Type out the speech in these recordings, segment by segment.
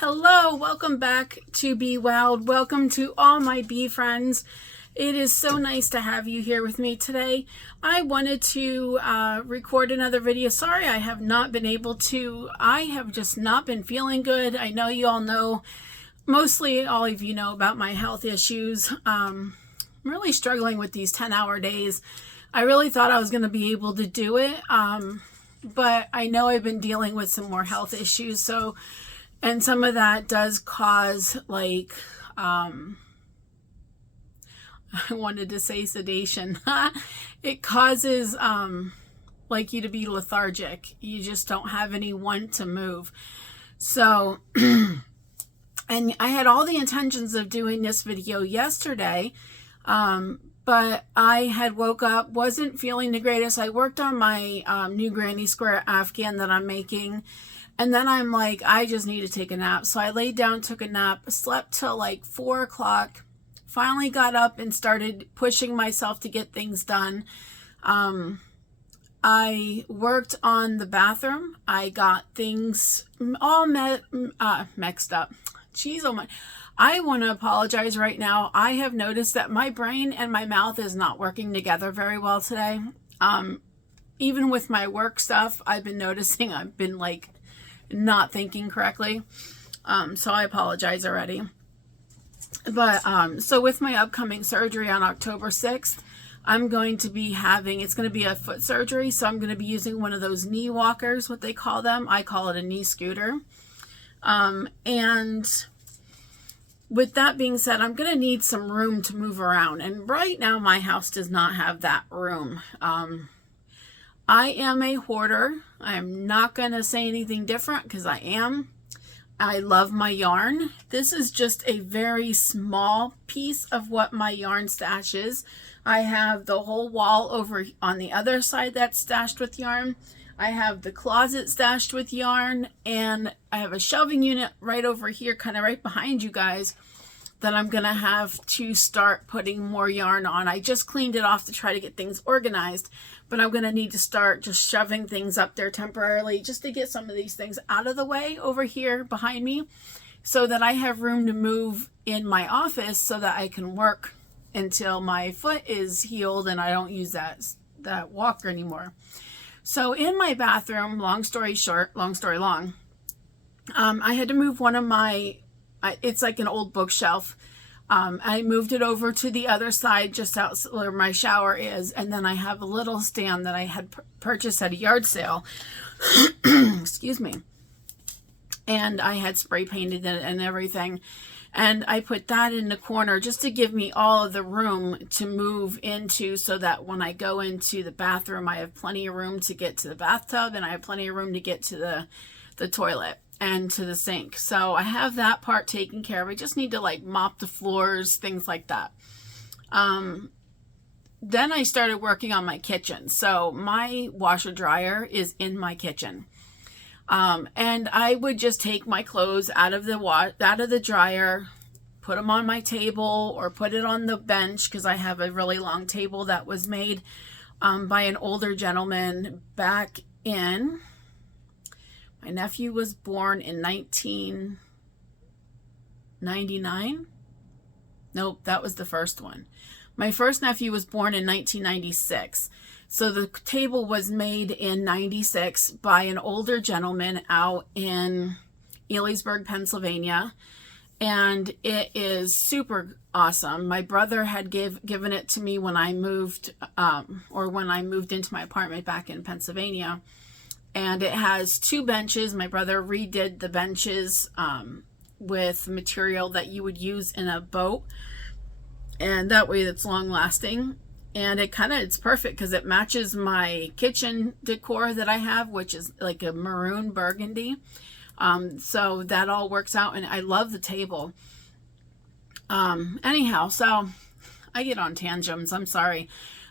Hello, welcome back to beewowd. Welcome to all my bee friends. It is so nice to have you here with me today. I wanted to record another video. Sorry I have not been able to. I have just not been feeling good. I know you all know, mostly all of you know about my health issues. I'm really struggling with these 10-hour days. I really thought I was going to be able to do it, but I know I've been dealing with some more health issues, and some of that does cause, like, I wanted to say sedation. It causes, like, you to be lethargic. You just don't have any want to move. So, and I had all the intentions of doing this video yesterday, but I had woke up, wasn't feeling the greatest. I worked on my new granny square afghan that I'm making. And then I'm like, I just need to take a nap. So I laid down, took a nap, slept till like 4 o'clock, finally got up and started pushing myself to get things done. I worked on the bathroom. I got things all mixed up. Jeez, oh my. I want to apologize right now. I have noticed that my brain and my mouth is not working together very well today. Even with my work stuff, I've been noticing I've been like not thinking correctly. So I apologize already. But so with my upcoming surgery on October 6th, I'm going to be having, it's going to be a foot surgery. So I'm going to be using one of those knee walkers, what they call them. I call it a knee scooter. And with that being said, I'm going to need some room to move around. And right now my house does not have that room. I am a hoarder. I'm not going to say anything different because I am. I love my yarn. This is just a very small piece of what my yarn stash is. I have the whole wall over on the other side that's stashed with yarn. I have the closet stashed with yarn, and I have a shelving unit right over here, kind of right behind you guys, that I'm going to have to start putting more yarn on. I just cleaned it off to try to get things organized, but I'm going to need to start just shoving things up there temporarily just to get some of these things out of the way over here behind me so that I have room to move in my office so that I can work until my foot is healed and I don't use that walker anymore. So in my bathroom, long story short, long story long, I had to move one of my, it's like an old bookshelf. I moved it over to the other side just out where my shower is, and then I have a little stand that I had purchased at a yard sale. Excuse me. And I had spray painted it and everything, and I put that in the corner just to give me all of the room to move into, so that when I go into the bathroom I have plenty of room to get to the bathtub, and I have plenty of room to get to the toilet and to the sink. So I have that part taken care of. I just need to like mop the floors, things like that. Then I started working on my kitchen. So my washer dryer is in my kitchen. And I would just take my clothes out of the dryer, put them on my table or put it on the bench, because I have a really long table that was made by an older gentleman back in, my nephew was born in 1999. Nope, that was the first one. My first nephew was born in 1996. So the table was made in 96 by an older gentleman out in Elysburg, Pennsylvania. And it is super awesome. My brother had given it to me when I moved, when I moved into my apartment back in Pennsylvania. And it has 2 benches. My brother redid the benches with material that you would use in a boat. And that way it's long lasting. And it's perfect because it matches my kitchen decor that I have, which is like a maroon burgundy. So that all works out, and I love the table. Anyhow, so I get on tangents. I'm sorry.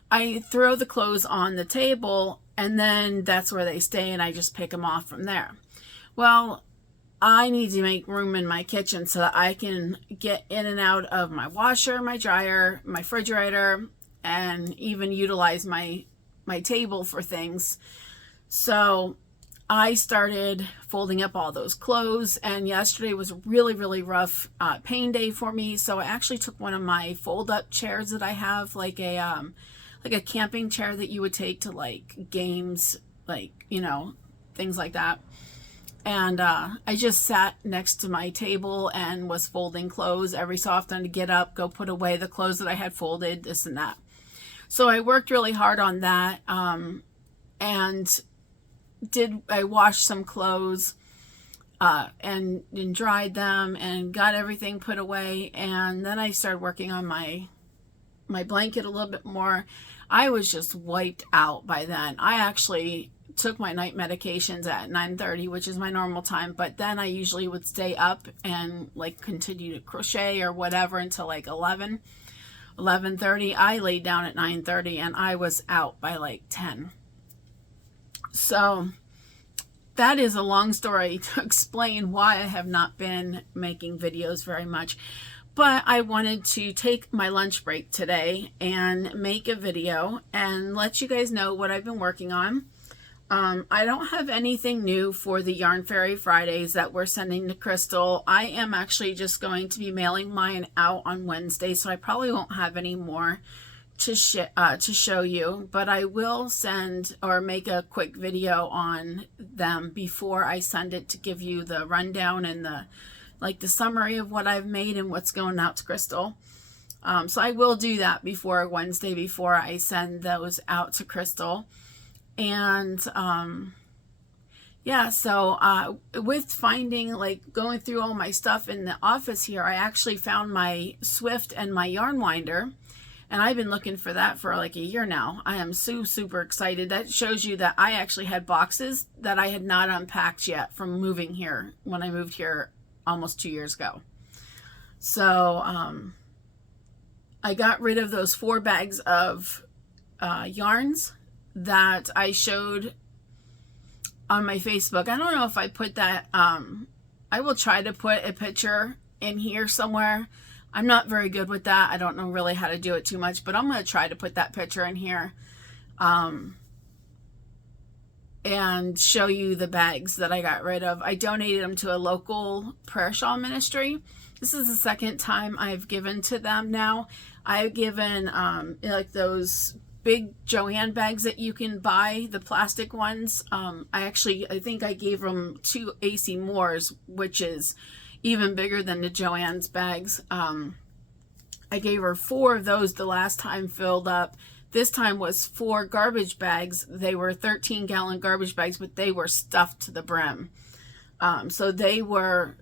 I throw the clothes on the table, and then that's where they stay, and I just pick them off from there. Well, I need to make room in my kitchen so that I can get in and out of my washer, my dryer, my refrigerator, and even utilize my table for things. So I started folding up all those clothes, and yesterday was a really, really rough pain day for me. So I actually took one of my fold-up chairs that I have, like a camping chair that you would take to like games, like, you know, things like that. And I just sat next to my table and was folding clothes every so often to get up, go put away the clothes that I had folded, this and that. So I worked really hard on that, and I washed some clothes and dried them and got everything put away. And then I started working on my blanket a little bit more. I was just wiped out by then. I actually took my night medications at 9:30, which is my normal time, but then I usually would stay up and like continue to crochet or whatever until like 11:30. I laid down at 9:30 and I was out by like 10. So that is a long story to explain why I have not been making videos very much. But I wanted to take my lunch break today and make a video and let you guys know what I've been working on. I don't have anything new for the Yarn Fairy Fridays that we're sending to Crystal. I am actually just going to be mailing mine out on Wednesday, so I probably won't have any more to show you, but I will send or make a quick video on them before I send it to give you the rundown and the summary of what I've made and what's going out to Crystal. So I will do that before Wednesday, before I send those out to Crystal. And yeah, so with finding, like, going through all my stuff in the office here, I actually found my Swift and my yarn winder, and I've been looking for that for like a year now. I am super excited. That shows you that I actually had boxes that I had not unpacked yet from moving here when I moved here almost 2 years ago. So I got rid of those 4 bags of yarns that I showed on my Facebook. I don't know if I put that, I will try to put a picture in here somewhere. I'm not very good with that. I don't know really how to do it too much, but I'm going to try to put that picture in here and show you the bags that I got rid of. I donated them to a local prayer shawl ministry. This is the second time I've given to them now. I've given like those big Joanne bags that you can buy, the plastic ones. I think I gave them 2 AC Moores, which is even bigger than the Joanne's bags. I gave her 4 of those the last time filled up. This time was 4 garbage bags. They were 13-gallon garbage bags, but they were stuffed to the brim. So they were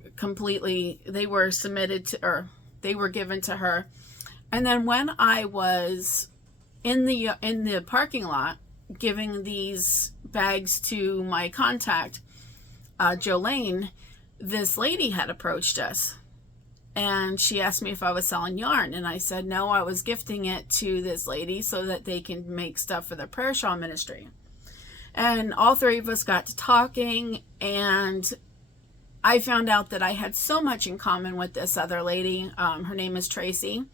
submitted to, or they were given to her. And then when I was in the parking lot giving these bags to my contact, Jolene, this lady had approached us and she asked me if I was selling yarn, and I said no, I was gifting it to this lady so that they can make stuff for the prayer shawl ministry. And all 3 of us got to talking, and I found out that I had so much in common with this other lady. Her name is Tracy.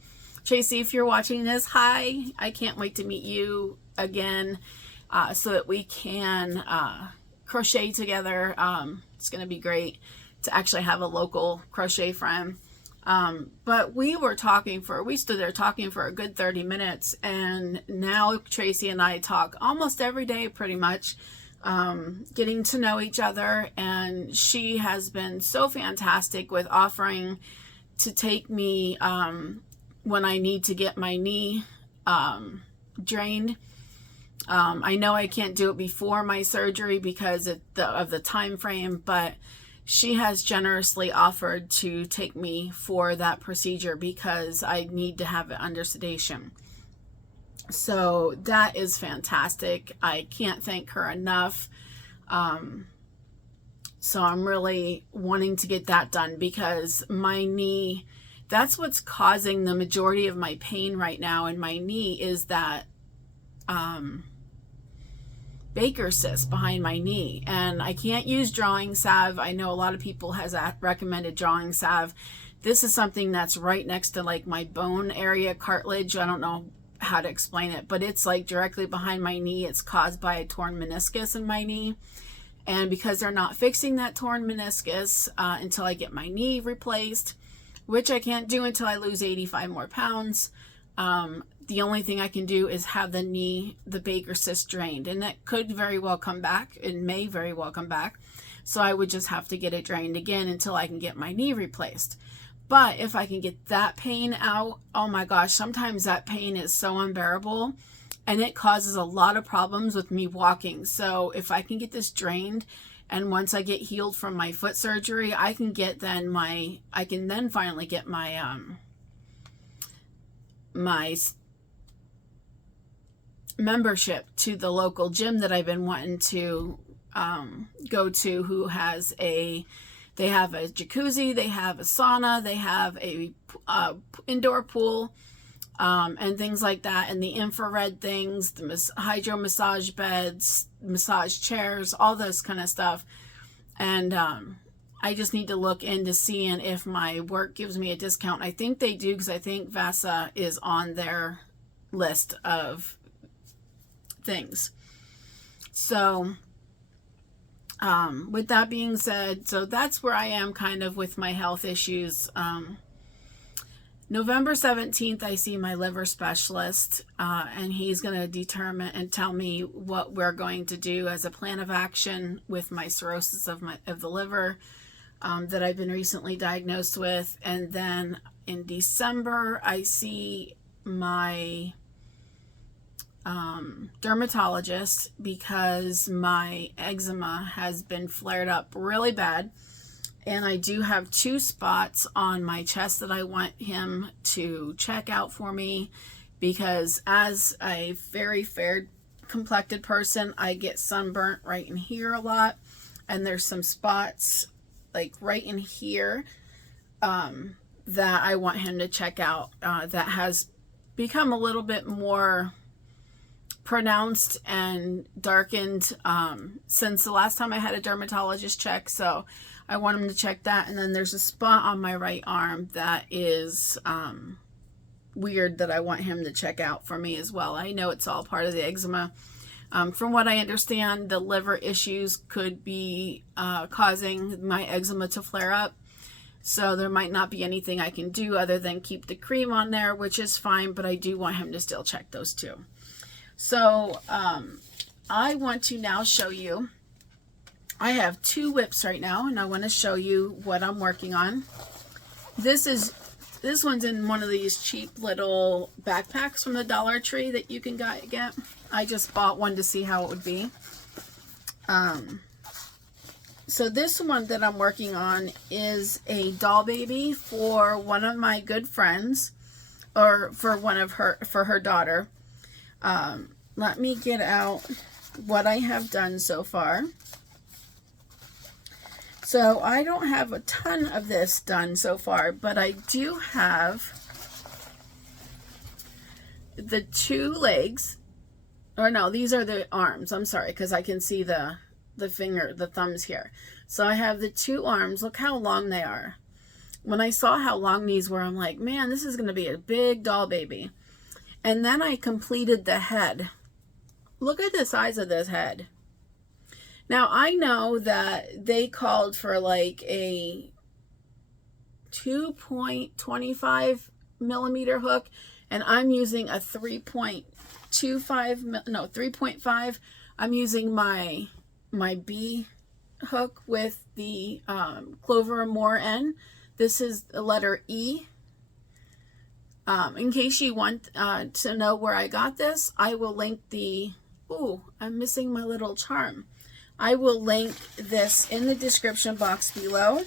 Tracy, if you're watching this, hi. I can't wait to meet you again so that we can crochet together. It's going to be great to actually have a local crochet friend. But we stood there talking for a good 30 minutes, and now Tracy and I talk almost every day pretty much, getting to know each other, and she has been so fantastic with offering to take me when I need to get my knee drained. I know I can't do it before my surgery because of the time frame, but she has generously offered to take me for that procedure because I need to have it under sedation. So that is fantastic. I can't thank her enough. So I'm really wanting to get that done because my knee, that's what's causing the majority of my pain right now in my knee, is that Baker cyst behind my knee, and I can't use drawing salve. I know a lot of people has recommended drawing salve. This is something that's right next to like my bone area, cartilage. I don't know how to explain it, but it's like directly behind my knee. It's caused by a torn meniscus in my knee, And because they're not fixing that torn meniscus until I get my knee replaced, which I can't do until I lose 85 more pounds, the only thing I can do is have the knee, the Baker cyst, drained. And that could very well come back. It may very well come back. So I would just have to get it drained again until I can get my knee replaced. But if I can get that pain out, oh my gosh, sometimes that pain is so unbearable and it causes a lot of problems with me walking. So if I can get this drained, and once I get healed from my foot surgery, I can then finally get my my membership to the local gym that I've been wanting to go to, who has they have a jacuzzi, they have a sauna, they have a indoor pool, and things like that, and the infrared things, the hydro massage beds, massage chairs, all this kind of stuff. And I just need to look into seeing if my work gives me a discount. I think they do, because I think Vasa is on their list of things. So with that being said, so that's where I am kind of with my health issues. November 17th, I see my liver specialist, and he's going to determine and tell me what we're going to do as a plan of action with my cirrhosis of the liver that I've been recently diagnosed with. And then in December, I see my dermatologist, because my eczema has been flared up really bad, and I do have 2 spots on my chest that I want him to check out for me, because as a very fair complected person, I get sunburnt right in here a lot, and there's some spots like right in here that I want him to check out, that has become a little bit more pronounced and darkened since the last time I had a dermatologist check. So I want him to check that. And then there's a spot on my right arm that is weird that I want him to check out for me as well. I know it's all part of the eczema. From what I understand, the liver issues could be causing my eczema to flare up. So there might not be anything I can do other than keep the cream on there, which is fine, but I do want him to still check those too. So I want to now show you, I have 2 whips right now, and I want to show you what I'm working on. This one's in one of these cheap little backpacks from the Dollar Tree that you can get. I just bought one to see how it would be. So this one that I'm working on is a doll baby for one of my good friends, or for her daughter. Let me get out what I have done so far. So I don't have a ton of this done so far, but I do have the 2 legs, or no, these are the arms. I'm sorry, because I can see the thumbs here. So I have the 2 arms. Look how long they are. When I saw how long these were, I'm like, man, this is going to be a big doll baby. And then I completed the head. Look at the size of this head. Now, I know that they called for like a 2.25 millimeter hook, and I'm using a 3.5. I'm using my Bee hook with the Clover Moore end. This is the letter E. In case you want to know where I got this, I will link the, I'm missing my little charm. I will link this in the description box below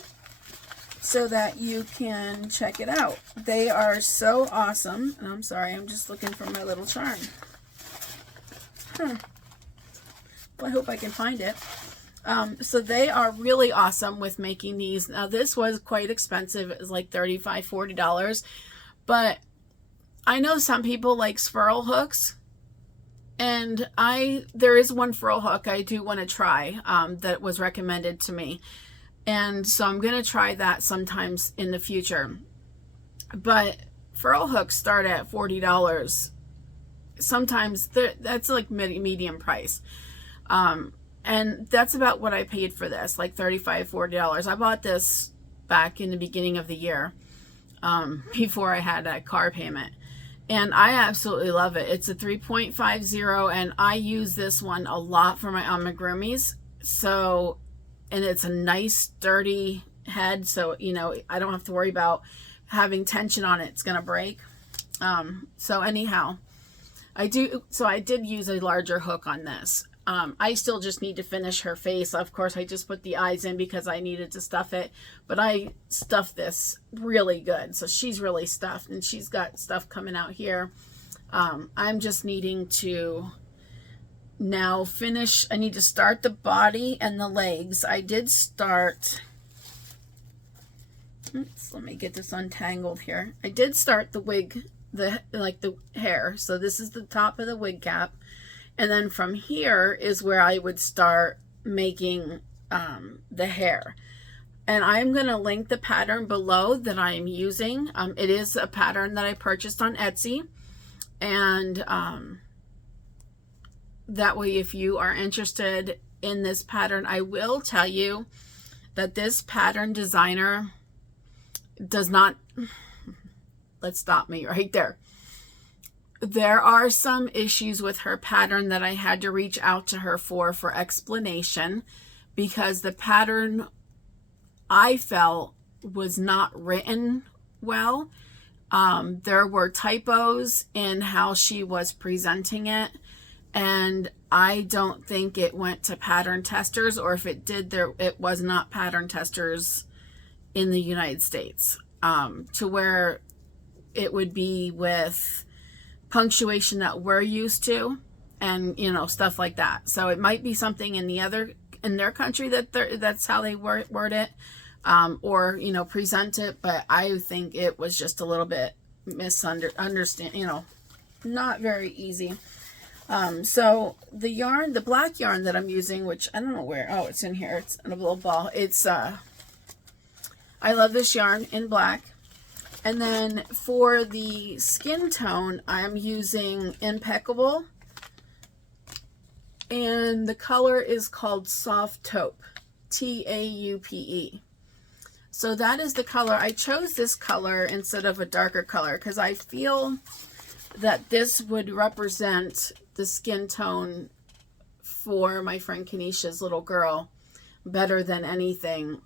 so that you can check it out. They are so awesome. And I'm sorry, I'm just looking for my little charm. Well, I hope I can find it. So they are really awesome with making these. Now this was quite expensive. It was like $35, $40. But I know some people like swirl hooks, and there is one furl hook I do want to try that was recommended to me, and so I'm going to try that sometimes in the future. But furl hooks start at $40. Sometimes that's like medium price. And that's about what I paid for this, like $35, $40. I bought this back in the beginning of the year, before I had a car payment. And I absolutely love it. It's a 3.50, and I use this one a lot for my amigurumis. So, and it's a nice sturdy head, so you know I don't have to worry about having tension on it. It's gonna break. So anyhow, I did use a larger hook on this. I still just need to finish her face. Of course, I just put the eyes in because I needed to stuff it, but I stuffed this really good. So she's really stuffed, and she's got stuff coming out here. I'm just needing to now finish. I need to start the body and the legs. I did start, let me get this untangled here. I did start the wig, the hair. So this is the top of the wig cap. And then from here is where I would start making the hair. And I'm going to link the pattern below that I'm using. It is a pattern that I purchased on Etsy. And that way, if you are interested in this pattern, I will tell you that this pattern designer does not, let's stop me right there. There are some issues with her pattern that I had to reach out to her for explanation, because the pattern I felt was not written well. There were typos in how she was presenting it, and I don't think it went to pattern testers, or if it did, it was not pattern testers in the United States, to where it would be with punctuation that we're used to, and you know, stuff like that. So it might be something in their country that's how they word it, or you know, present it. But I think it was just a little bit misunderstand, you know, not very easy. So the yarn, the black yarn that I'm using, which I don't know where, oh, it's in here, it's in a little ball. It's I love this yarn in black. And then for the skin tone, I'm using Impeccable. And the color is called Soft Taupe. Taupe. So that is the color. I chose this color instead of a darker color because I feel that this would represent the skin tone for my friend Kenesha's little girl better than anything,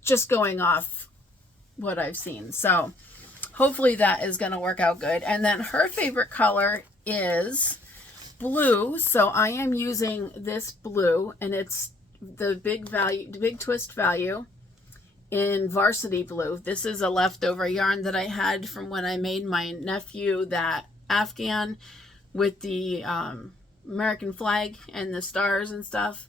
just going off what I've seen. So hopefully that is going to work out good. And then her favorite color is blue, so I am using this blue, and it's the big twist value in varsity blue. This is a leftover yarn that I had from when I made my nephew that Afghan with the American flag and the stars and stuff.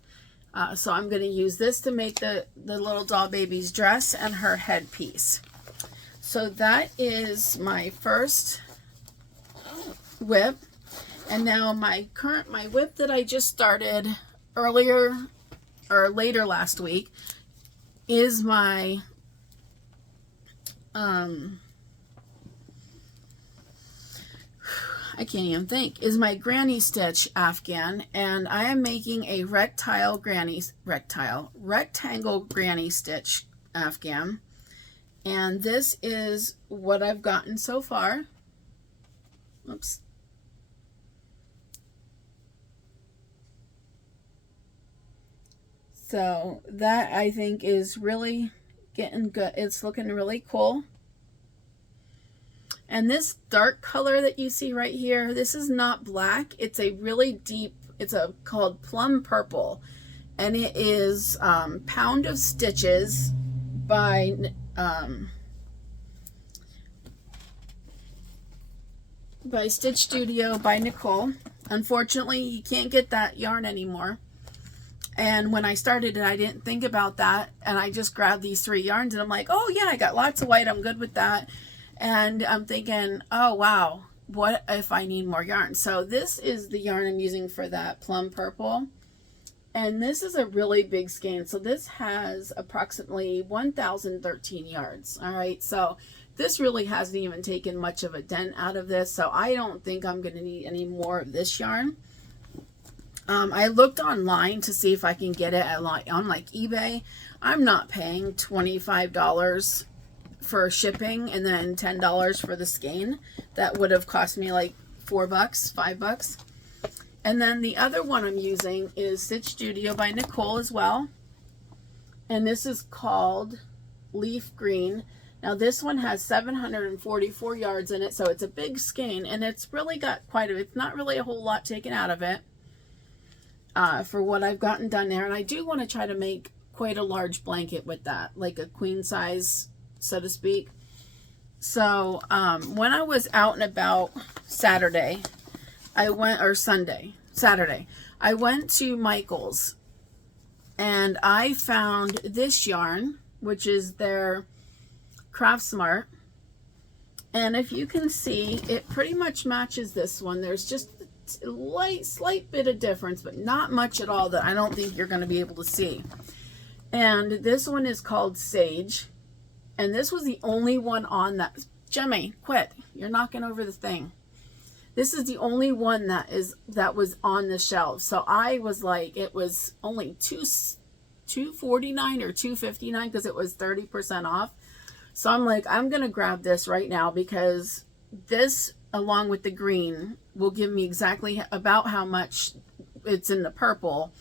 So I'm going to use this to make the little doll baby's dress and her headpiece. So that is my first whip. And now my whip that I just started earlier or later last week is my I can't even think, is my granny stitch Afghan, and I am making a rectangle granny stitch Afghan, and this is what I've gotten so far. Oops. So that I think is really getting good. It's looking really cool. And this dark color that you see right here, this is not black. It's a really deep, it's called plum purple. And it is Pound of Stitches by Stitch Studio by Nicole. Unfortunately, you can't get that yarn anymore. And when I started it, I didn't think about that. And I just grabbed these 3 yarns and I'm like, oh yeah, I got lots of white. I'm good with that. And I'm thinking, oh wow, what if I need more yarn? So this is the yarn I'm using for that plum purple. And this is a really big skein. So this has approximately 1,013 yards. All right. So this really hasn't even taken much of a dent out of this. So I don't think I'm going to need any more of this yarn. I looked online to see if I can get it on like eBay. I'm not paying $25 for shipping and then $10 for the skein. That would have cost me like $4, $5. And then the other one I'm using is Stitch Studio by Nicole as well. And this is called Leaf Green. Now this one has 744 yards in it, so it's a big skein, and it's really got it's not really a whole lot taken out of it for what I've gotten done there. And I do want to try to make quite a large blanket with that, like a queen size, so to speak. So when I was out and about Saturday, Saturday, I went to Michael's and I found this yarn, which is their Craft Smart. And if you can see, it pretty much matches this one. There's just a slight bit of difference, but not much at all that I don't think you're going to be able to see. And this one is called Sage. And this was the only one on that. Jemmy, quit. You're knocking over the thing. This is the only one that was on the shelf. So I was like, it was only $249 or $259 because it was 30% off. So I'm like, I'm going to grab this right now because this, along with the green, will give me exactly about how much it's in the purple.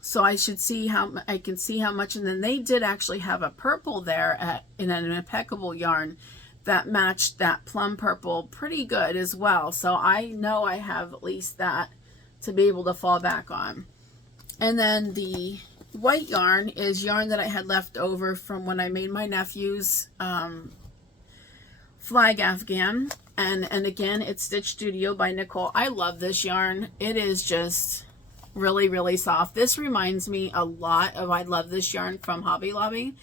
So I should see how I can see how much. And then they did actually have a purple there in an impeccable yarn that matched that plum purple pretty good as well. So I know I have at least that to be able to fall back on. And then the white yarn is yarn that I had left over from when I made my nephew's flag afghan. And again, it's Stitch Studio by Nicole. I love this yarn. It is just really, really soft. This reminds me a lot of I Love This Yarn from Hobby Lobby.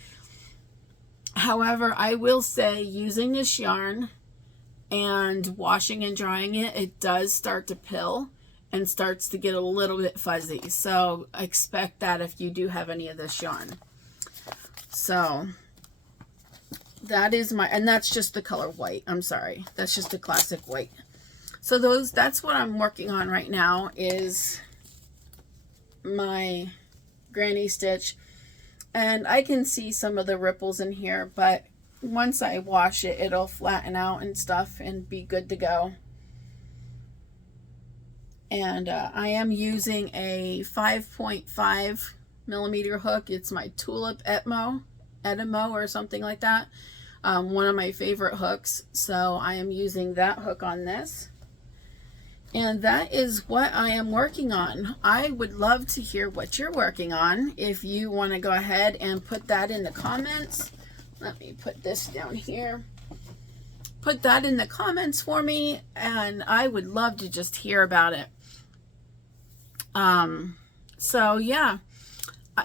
However, I will say using this yarn and washing and drying it, it does start to pill and starts to get a little bit fuzzy. So expect that if you do have any of this yarn. So that is and that's just the color white. I'm sorry. That's just the classic white. So that's what I'm working on right now is my granny stitch. And I can see some of the ripples in here, but once I wash it, it'll flatten out and stuff and be good to go. And I am using a 5.5 millimeter hook. It's my Tulip Edmo or something like that. One of my favorite hooks. So I am using that hook on this. And that is what I am working on. I would love to hear what you're working on. If you want to go ahead and put that in the comments. Let me put this down here. Put that in the comments for me, and I would love to just hear about it. So yeah,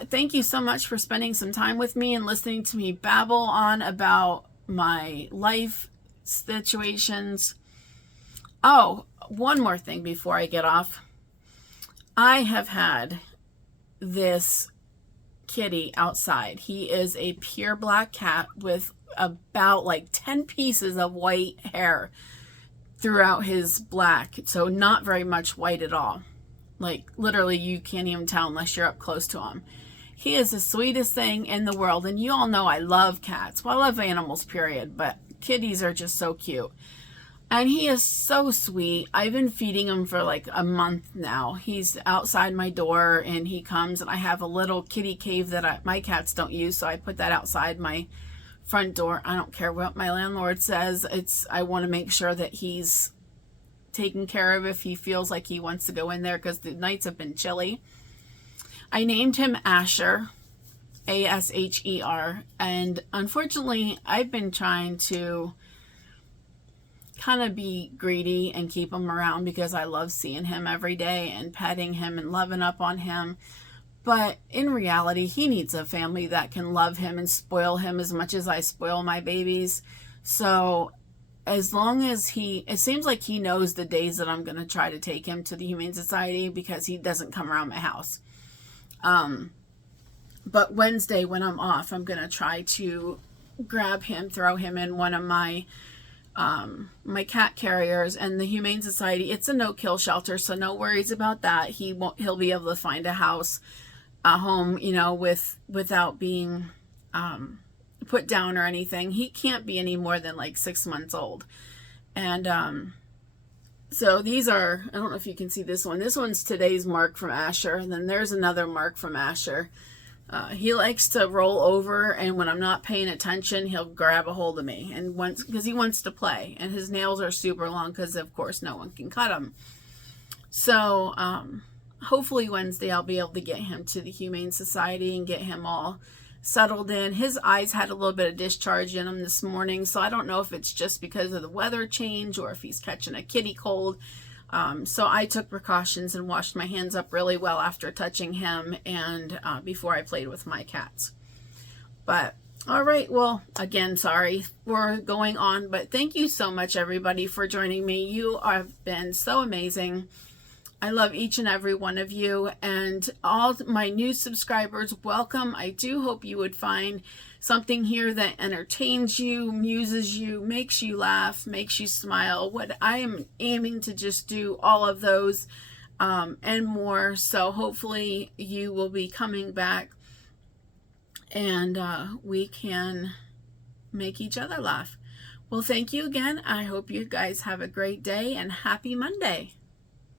thank you so much for spending some time with me and listening to me babble on about my life situations. Oh, one more thing before I get off. I have had this kitty outside. He is a pure black cat with about like 10 pieces of white hair throughout his black. So not very much white at all. Like literally you can't even tell unless you're up close to him. He is the sweetest thing in the world. And you all know I love cats. Well, I love animals, period. But kitties are just so cute. And he is so sweet. I've been feeding him for like a month now. He's outside my door and he comes, and I have a little kitty cave that my cats don't use. So I put that outside my front door. I don't care what my landlord says. I want to make sure that he's taken care of if he feels like he wants to go in there, because the nights have been chilly. I named him Asher, Asher. And unfortunately, I've been trying to kind of be greedy and keep him around because I love seeing him every day and petting him and loving up on him. But in reality, he needs a family that can love him and spoil him as much as I spoil my babies. So as long as it seems like he knows the days that I'm going to try to take him to the Humane Society, because he doesn't come around my house. But Wednesday when I'm off, I'm going to try to grab him, throw him in one of my my cat carriers, and the Humane Society, it's a no-kill shelter, so no worries about that. He'll be able to find a house, a home, you know, without being put down or anything. He can't be any more than like 6 months old. And so these are, I don't know if you can see this one. This one's today's mark from Asher, and then there's another mark from Asher. He likes to roll over, and when I'm not paying attention, he'll grab a hold of me, and because he wants to play, and his nails are super long because, of course, no one can cut them. So hopefully Wednesday I'll be able to get him to the Humane Society and get him all settled in. His eyes had a little bit of discharge in them this morning, so I don't know if it's just because of the weather change or if he's catching a kitty cold. So I took precautions and washed my hands up really well after touching him and before I played with my cats. But all right, well, again, sorry for going on, but thank you so much, everybody, for joining me. You have been so amazing. I love each and every one of you, and all my new subscribers, welcome. I do hope you would find something here that entertains you, amuses you, makes you laugh, makes you smile. What I am aiming to just do all of those and more. So hopefully you will be coming back, and we can make each other laugh. Well, thank you again. I hope you guys have a great day, and happy Monday.